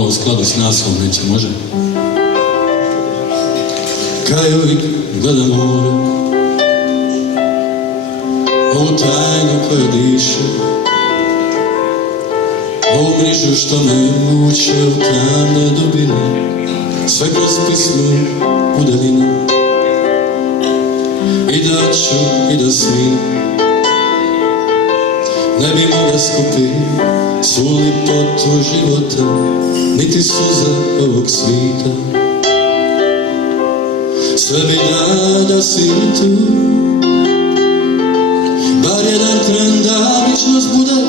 malo u skladu s naslovom neće, može? Kaj uvijek gleda more, ovu tajnu koja diše, ovu mrižu što me vuče u tamne dubine, sve kroz pismu u daljine. I da ću i da smijem, ne bi mogla skupiti svu lipotu života, niti suze ovog svita. Sve bi da si tu, bar jedan tren da vičnost bude,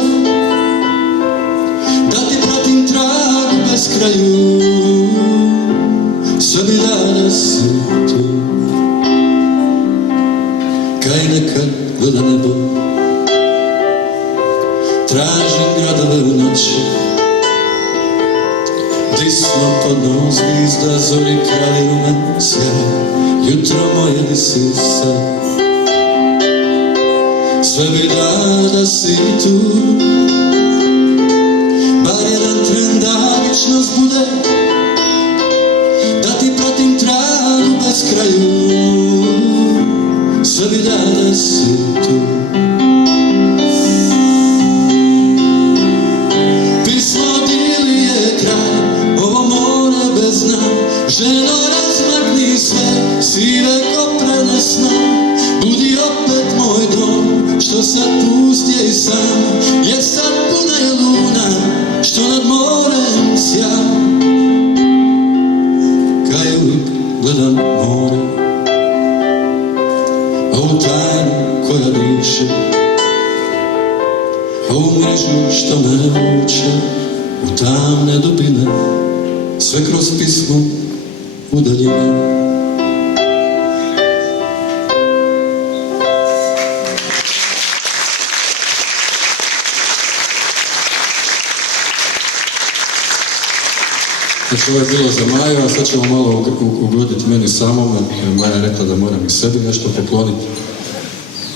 da ti pratim tragu bez kraju. Sve bi da si tu, kaj nekad gleda nebo, tražim gradove u noći, di smo pod novom zvizda, zori krali rumen sjaj, jutro moje di si sad. Sve bi da si tu, bar jedan tren da vičnost bude, da ti pratim tragu bez kraju. Sve bi da si tu. Pismo dili je kraj, ovo more bez dna, ženo razmakni sve, sive koprene sna. Budi opet moj dom, što sad pust je i sam, jer sad puna je luna, što nad morem sja. Kaj uvijek gledam more, ovu tajnu koja diše, ovu mrežu što me vuče u tamne dubine, sve kroz pismu u daljine. Znači, ovo je bilo za Maju, a sad ćemo malo ugoditi meni samome, jer Maja je rekla da moram i sebi nešto pokloniti,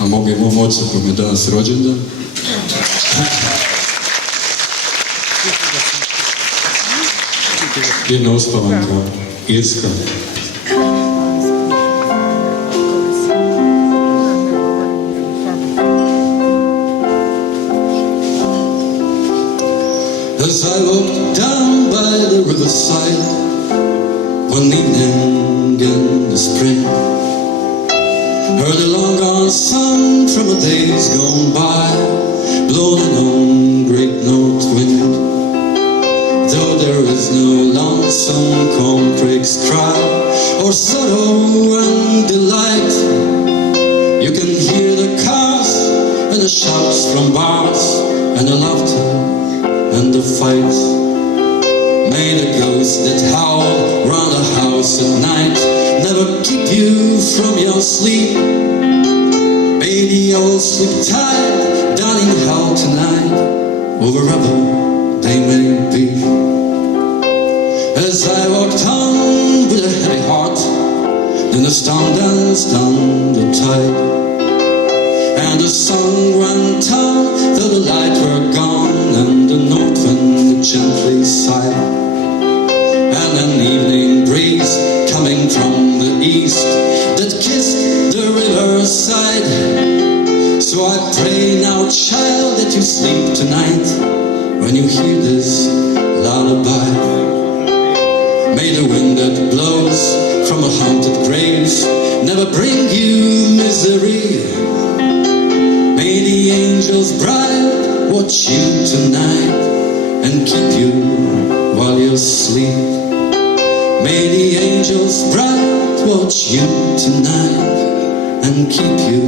a mogu i mom ocu koji mi je danas rođendan. Jedna uspavanka, irska. As I walked down by the riverside one evening in the spring, heard a long gone song from a days gone by, blowing on great north wind. Though there is no lonesome corncrake's cry or sorrow and delight, you can hear the cars and the shouts from bars and the laughter and the fight. May the ghosts that howl round the house at night never keep you from your sleep. Maybe I will sleep tight down in hell tonight, or wherever they may be. As I walked on with a heavy heart, then the storm danced on the tide, and the sun ran down though the light were gone, and the north wind gently sighed, and an evening breeze coming from the east that kissed the riverside. So I pray now, child, that you sleep tonight when you hear this lullaby. May the wind that blows from a haunted grave never bring you misery. May the angels bright watch you tonight and keep you while you sleep. May the angels bright watch you tonight and keep you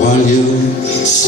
while you sleep.